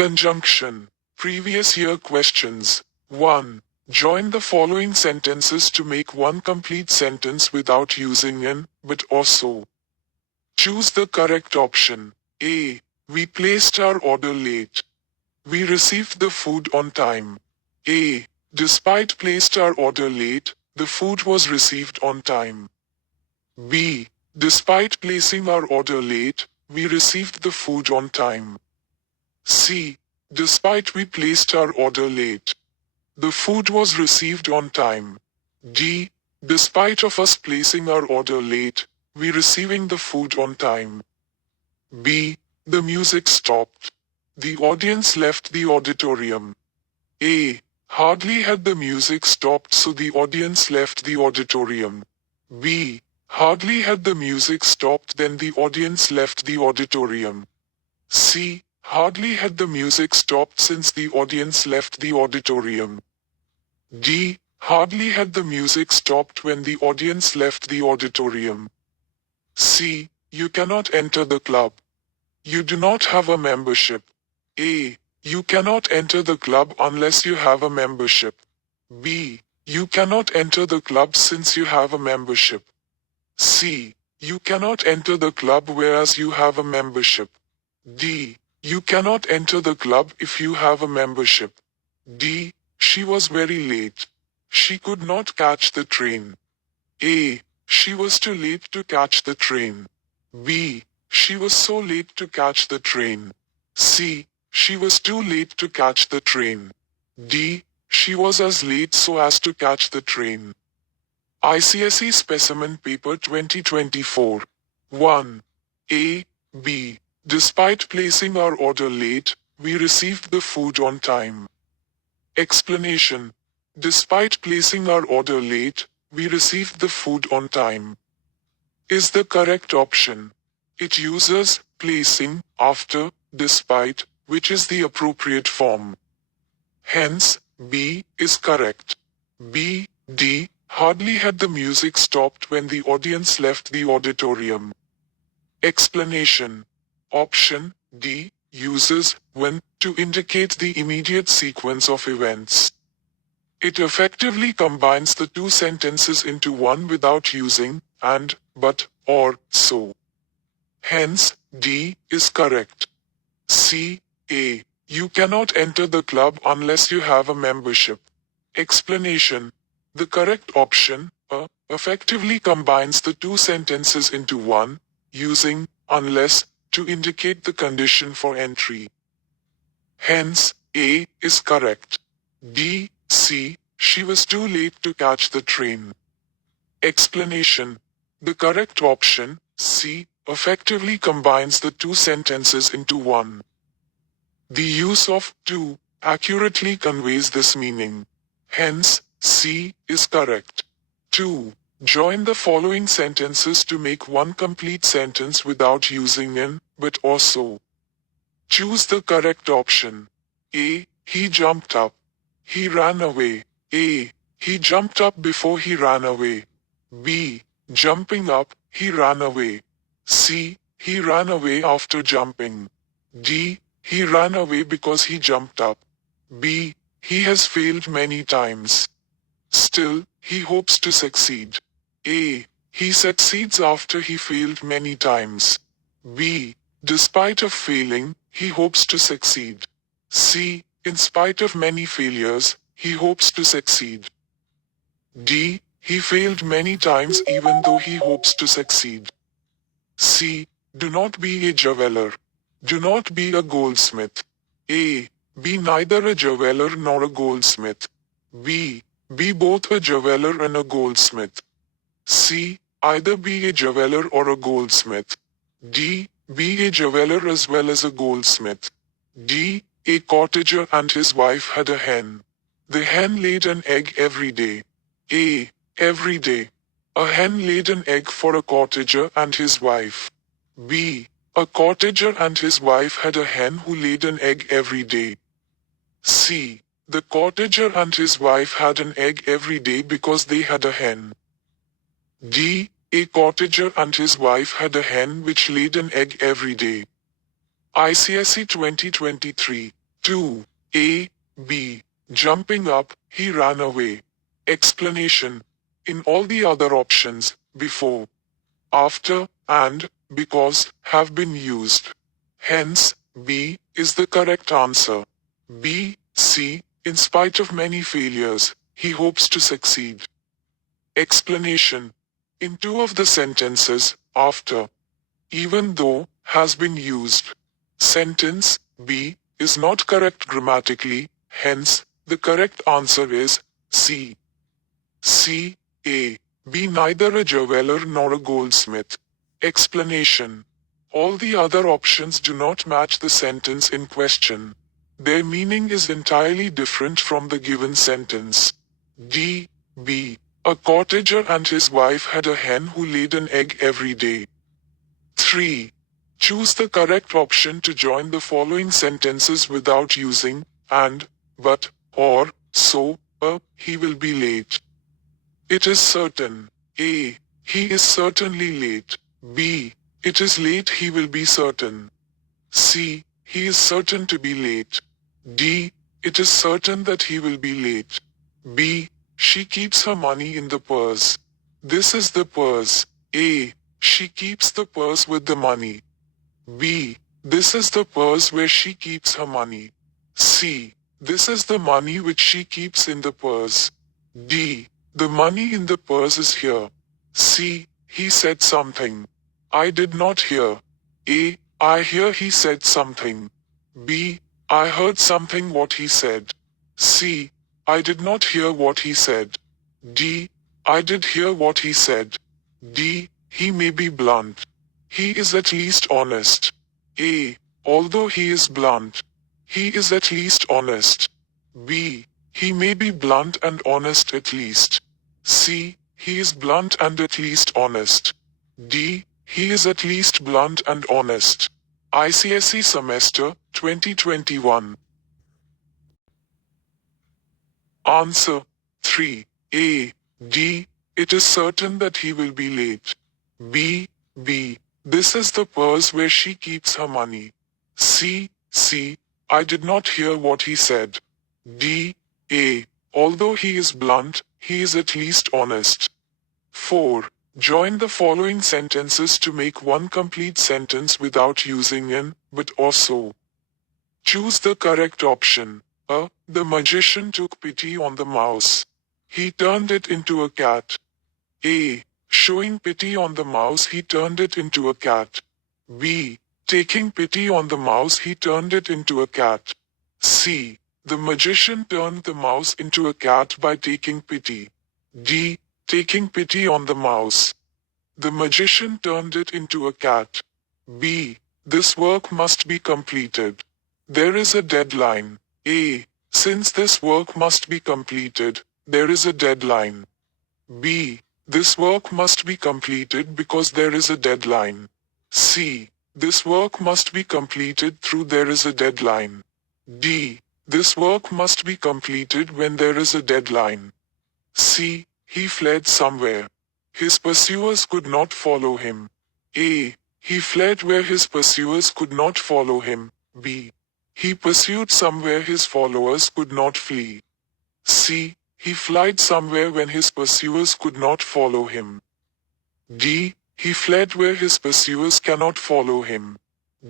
Conjunction. Previous year questions. 1. Join the following sentences to make one complete sentence without using an, but or so. Choose the correct option. A. We placed our order late. We received the food on time. A. Despite placed our order late, the food was received on time. B. Despite placing our order late, we received the food on time. C. Despite we placed our order late, the food was received on time. D. Despite of us placing our order late, we receiving the food on time. B. The music stopped. The audience left the auditorium. A. Hardly had the music stopped so the audience left the auditorium. B. Hardly had the music stopped then the audience left the auditorium. C. Hardly had the music stopped since the audience left the auditorium. D. Hardly had the music stopped when the audience left the auditorium. C. You cannot enter the club. You do not have a membership. A. You cannot enter the club unless you have a membership. B. You cannot enter the club since you have a membership. C. You cannot enter the club whereas you have a membership. D. You cannot enter the club if you have a membership. D. She was very late. She could not catch the train. A. She was too late to catch the train. B. She was so late to catch the train. C. She was too late to catch the train. D. She was as late so as to catch the train. ICSE Specimen Paper 2024. 1. A. B. Despite placing our order late, we received the food on time. Explanation. Despite placing our order late, we received the food on time. Is the correct option. It uses placing after despite, which is the appropriate form. Hence, B is correct. B. D. Hardly had the music stopped when the audience left the auditorium. Explanation. Option D uses when to indicate the immediate sequence of events. It effectively combines the two sentences into one without using and, but, or, so. Hence, D is correct. C. A. You cannot enter the club unless you have a membership. Explanation. The correct option, A, effectively combines the two sentences into one, using unless to indicate the condition for entry. Hence, A is correct. D. C. She was too late to catch the train. Explanation. The correct option, C, effectively combines the two sentences into one. The use of to accurately conveys this meaning. Hence, C is correct. 2. Join the following sentences to make one complete sentence without using an, but or so. Choose the correct option. A. He jumped up. He ran away. A. He jumped up before he ran away. B. Jumping up, he ran away. C. He ran away after jumping. D. He ran away because he jumped up. B. He has failed many times. Still, he hopes to succeed. A. He succeeds after he failed many times. B. Despite of failing, he hopes to succeed. C. In spite of many failures, he hopes to succeed. D. He failed many times even though he hopes to succeed. C. Do not be a jeweler. Do not be a goldsmith. A. Be neither a jeweler nor a goldsmith. B. Be both a jeweler and a goldsmith. C. Either be a jeweler or a goldsmith. D. Be a jeweler as well as a goldsmith. D. A cottager and his wife had a hen. The hen laid an egg every day. A. Every day. A hen laid an egg for a cottager and his wife. B. A cottager and his wife had a hen who laid an egg every day. C. The cottager and his wife had an egg every day because they had a hen. D. A cottager and his wife had a hen which laid an egg every day. ICSE 2023. 2. A, B. Jumping up, he ran away. Explanation. In all the other options, before, after, and because have been used. Hence, B is the correct answer. B, C, in spite of many failures, he hopes to succeed. Explanation. In two of the sentences, after, even though, has been used. Sentence B is not correct grammatically, hence, the correct answer is C. C. A. B neither a jeweler nor a goldsmith. Explanation. All the other options do not match the sentence in question. Their meaning is entirely different from the given sentence. D. B. A cottager and his wife had a hen who laid an egg every day. 3. Choose the correct option to join the following sentences without using and, but, or, so, he will be late. It is certain. A. He is certainly late. B. It is late he will be certain. C. He is certain to be late. D. It is certain that he will be late. B. She keeps her money in the purse. This is the purse. A. She keeps the purse with the money. B. This is the purse where she keeps her money. C. This is the money which she keeps in the purse. D. The money in the purse is here. C. He said something. I did not hear. A. I hear he said something. B. I heard something what he said. C. I did not hear what he said. D. I did hear what he said. D. He may be blunt. He is at least honest. A. Although he is blunt, he is at least honest. B. He may be blunt and honest at least. C. He is blunt and at least honest. D. He is at least blunt and honest. ICSE Semester 2021. Answer 3. A. D. It is certain that he will be late. B. This is the purse where she keeps her money. C. I did not hear what he said. D. A. Although he is blunt, he is at least honest. 4. Join the following sentences to make one complete sentence without using an, but or so. Choose the correct option. A. The magician took pity on the mouse. He turned it into a cat. A. Showing pity on the mouse, he turned it into a cat. B. Taking pity on the mouse, he turned it into a cat. C. The magician turned the mouse into a cat by taking pity. D. Taking pity on the mouse. The magician turned it into a cat. B. This work must be completed. There is a deadline. A. Since this work must be completed, there is a deadline. B. This work must be completed because there is a deadline. C. This work must be completed through there is a deadline. D. This work must be completed when there is a deadline. C. He fled somewhere. His pursuers could not follow him. A. He fled where his pursuers could not follow him. B. He pursued somewhere his followers could not flee. C. He fled somewhere when his pursuers could not follow him. D. He fled where his pursuers cannot follow him.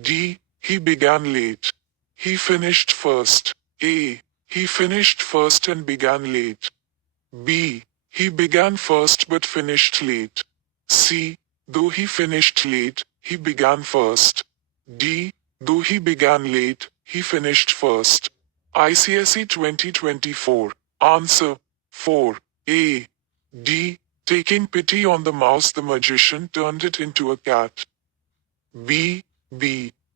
D. He began late. He finished first. A. He finished first and began late. B. He began first but finished late. C. Though he finished late, he began first. D. Though he began late, he finished first. ICSE 2024. Answer 4. A. D. Taking pity on the mouse, the magician turned it into a cat. B.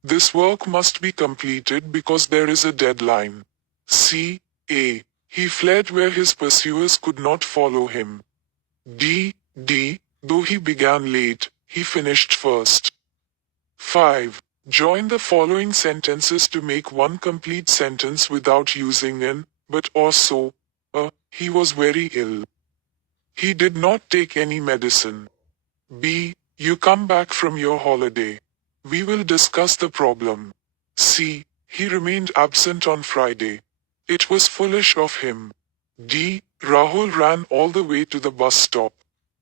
This work must be completed because there is a deadline. C. A. He fled where his pursuers could not follow him. D. Though he began late, he finished first. 5. Join the following sentences to make one complete sentence without using an, but or so. A. He was very ill. He did not take any medicine. B. You come back from your holiday. We will discuss the problem. C. He remained absent on Friday. It was foolish of him. D. Rahul ran all the way to the bus stop.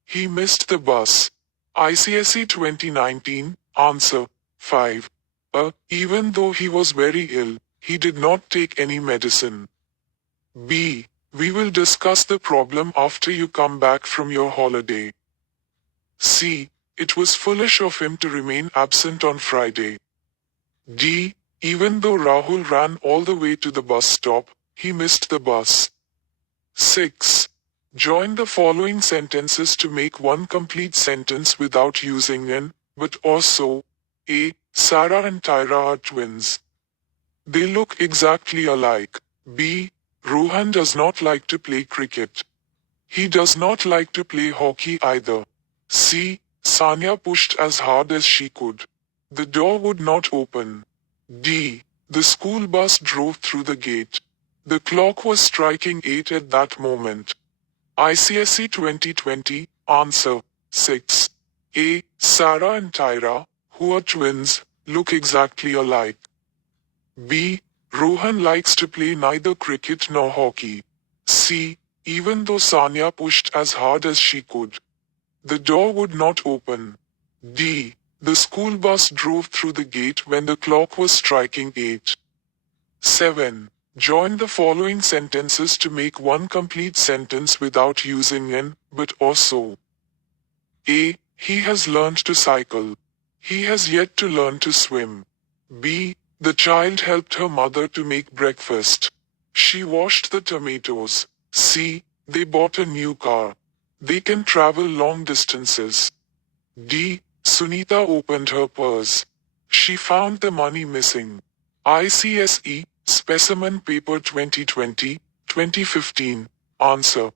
He missed the bus. ICSE 2019, answer, 5. Even though he was very ill, he did not take any medicine. B. We will discuss the problem after you come back from your holiday. C. It was foolish of him to remain absent on Friday. D. Even though Rahul ran all the way to the bus stop, he missed the bus. 6. Join the following sentences to make one complete sentence without using an, but or so. A. Sarah and Tyra are twins. They look exactly alike. B. Rohan does not like to play cricket. He does not like to play hockey either. C. Sanya pushed as hard as she could. The door would not open. D. The school bus drove through the gate. The clock was striking 8 at that moment. ICSE 2020, answer, 6. A. Sarah and Tyra, who are twins, look exactly alike. B. Rohan likes to play neither cricket nor hockey. C. Even though Sanya pushed as hard as she could, the door would not open. D. The school bus drove through the gate when the clock was striking 8. 7. Join the following sentences to make one complete sentence without using an, but or so. A. He has learned to cycle. He has yet to learn to swim. B. The child helped her mother to make breakfast. She washed the tomatoes. C. They bought a new car. They can travel long distances. D. Sunita opened her purse. She found the money missing. ICSE, Specimen Paper 2020-2015, answer.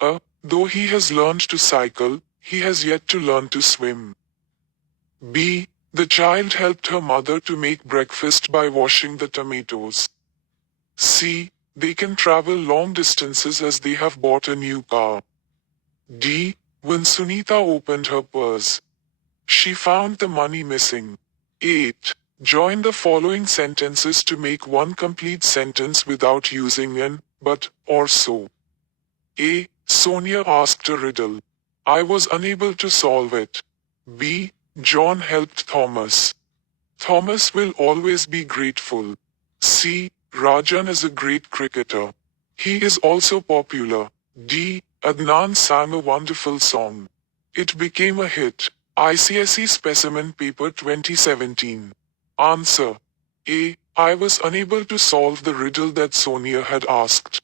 A. Though he has learned to cycle, he has yet to learn to swim. B. The child helped her mother to make breakfast by washing the tomatoes. C. They can travel long distances as they have bought a new car. D. When Sunita opened her purse, she found the money missing. 8. Join the following sentences to make one complete sentence without using an, but, or so. A. Sonia asked a riddle. I was unable to solve it. B. John helped Thomas. Thomas will always be grateful. C. Rajan is a great cricketer. He is also popular. D. Adnan sang a wonderful song. It became a hit. ICSE Specimen Paper 2017. Answer. A. I was unable to solve the riddle that Sonia had asked.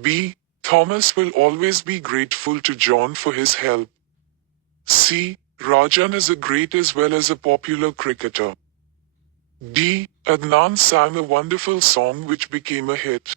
B. Thomas will always be grateful to John for his help. C. Rajan is a great as well as a popular cricketer. D. Adnan sang a wonderful song which became a hit.